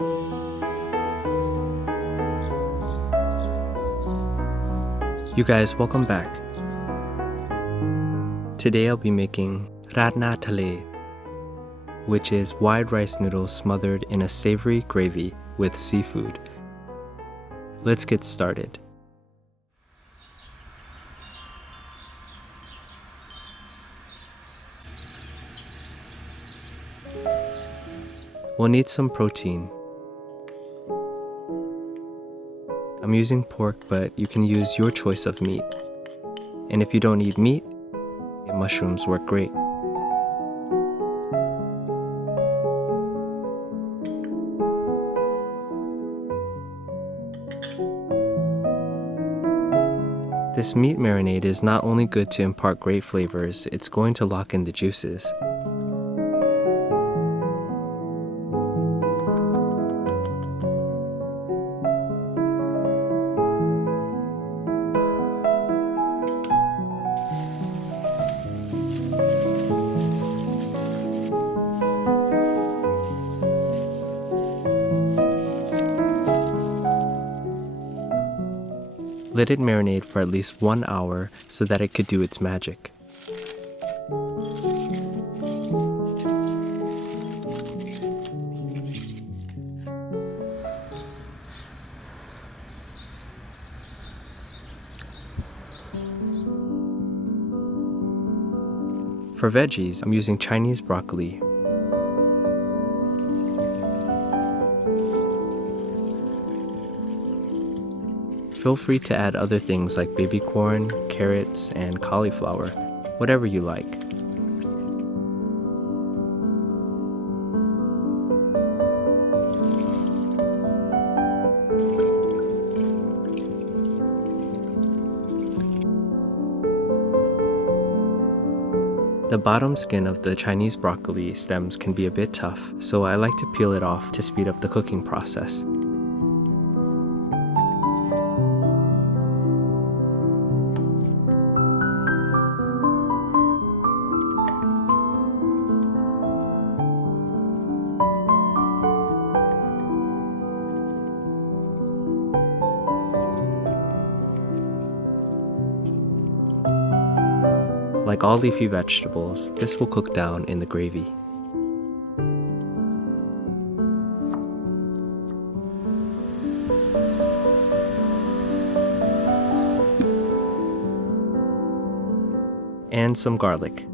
You guys, welcome back. Today I'll be making Rad Na Talay, which is wide rice noodles smothered in a savory gravy with seafood. Let's get started. We'll need some protein. I'm using pork, but you can use your choice of meat. And if you don't eat meat, mushrooms work great. This meat marinade is not only good to impart great flavors, it's going to lock in the juices. Let it marinate for at least 1 hour so that it could do its magic. For veggies, I'm using Chinese broccoli. Feel free to add other things like baby corn, carrots, and cauliflower, whatever you like. The bottom skin of the Chinese broccoli stems can be a bit tough, so I like to peel it off to speed up the cooking process. Like all leafy vegetables, this will cook down in the gravy. And some garlic.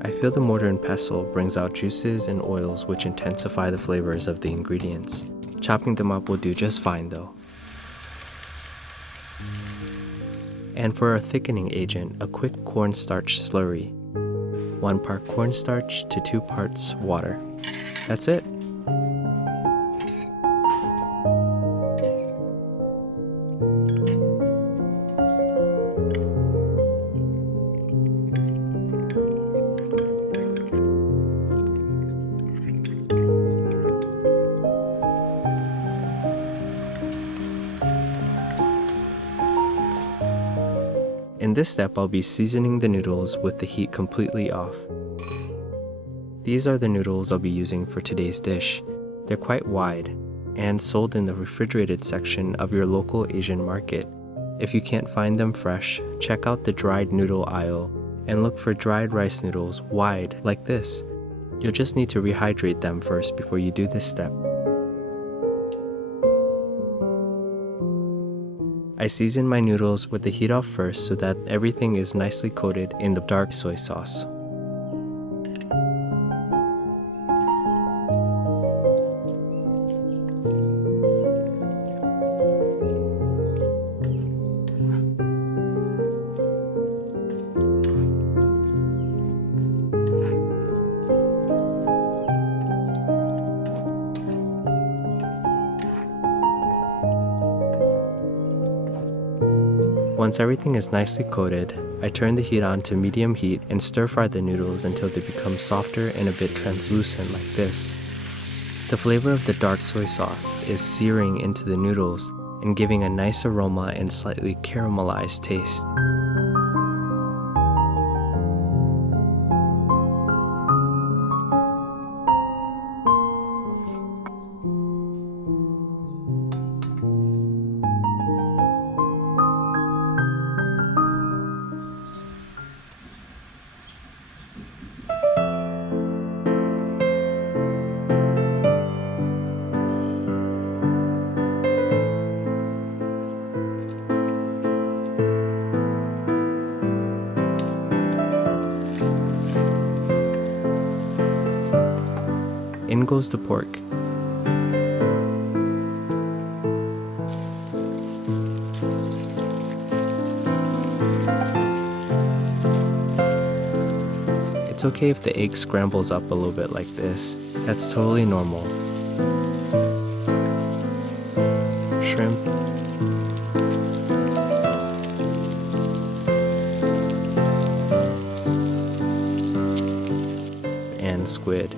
I feel the mortar and pestle brings out juices and oils which intensify the flavors of the ingredients. Chopping them up will do just fine though. And for our thickening agent, a quick cornstarch slurry. 1 part cornstarch to 2 parts water. That's it. In this step, I'll be seasoning the noodles with the heat completely off. These are the noodles I'll be using for today's dish. They're quite wide and sold in the refrigerated section of your local Asian market. If you can't find them fresh, check out the dried noodle aisle and look for dried rice noodles wide like this. You'll just need to rehydrate them first before you do this step. I season my noodles with the heat off first so that everything is nicely coated in the dark soy sauce. Once everything is nicely coated, I turn the heat on to medium heat and stir-fry the noodles until they become softer and a bit translucent like this. The flavor of the dark soy sauce is searing into the noodles and giving a nice aroma and slightly caramelized taste. goes the pork. It's okay if the egg scrambles up a little bit like this. That's totally normal. Shrimp. And squid.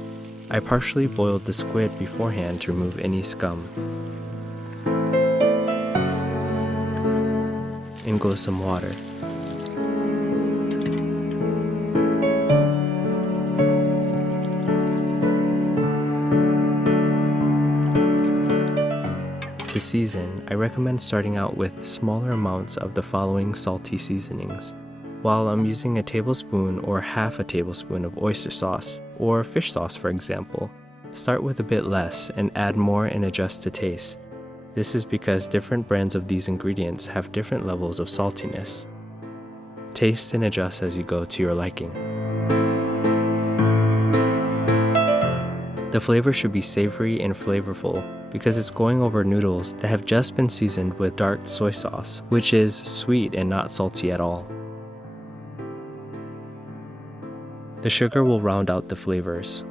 I partially boiled the squid beforehand to remove any scum. In goes some water. To season, I recommend starting out with smaller amounts of the following salty seasonings. While I'm using a tablespoon or half a tablespoon of oyster sauce, or fish sauce for example, start with a bit less and add more and adjust to taste. This is because different brands of these ingredients have different levels of saltiness. Taste and adjust as you go to your liking. The flavor should be savory and flavorful because it's going over noodles that have just been seasoned with dark soy sauce, which is sweet and not salty at all. The sugar will round out the flavors.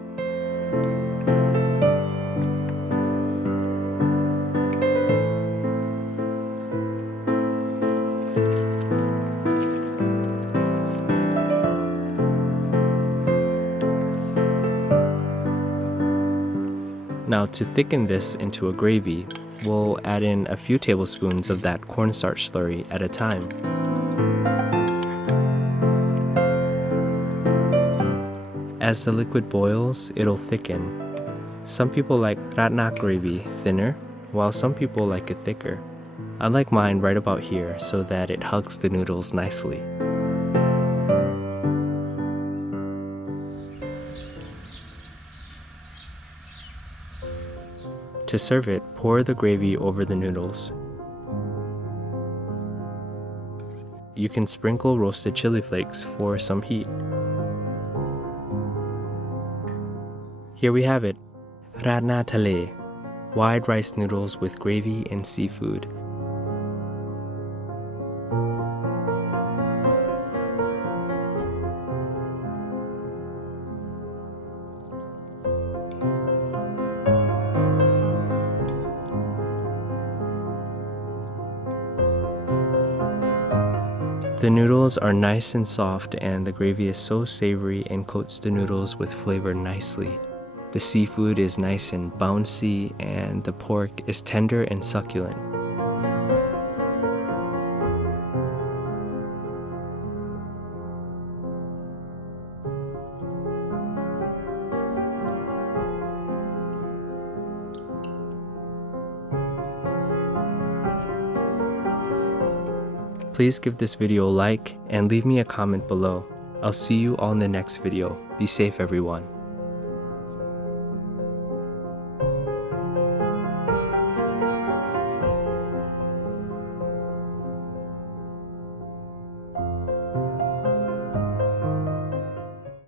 Now to thicken this into a gravy, we'll add in a few tablespoons of that cornstarch slurry at a time. As the liquid boils, it'll thicken. Some people like Radna gravy thinner, while some people like it thicker. I like mine right about here so that it hugs the noodles nicely. To serve it, pour the gravy over the noodles. You can sprinkle roasted chili flakes for some heat. Here we have it, Rad Na Talay, wide rice noodles with gravy and seafood. The noodles are nice and soft and the gravy is so savory and coats the noodles with flavor nicely. The seafood is nice and bouncy and the pork is tender and succulent. Please give this video a like and leave me a comment below. I'll see you all in the next video. Be safe, everyone.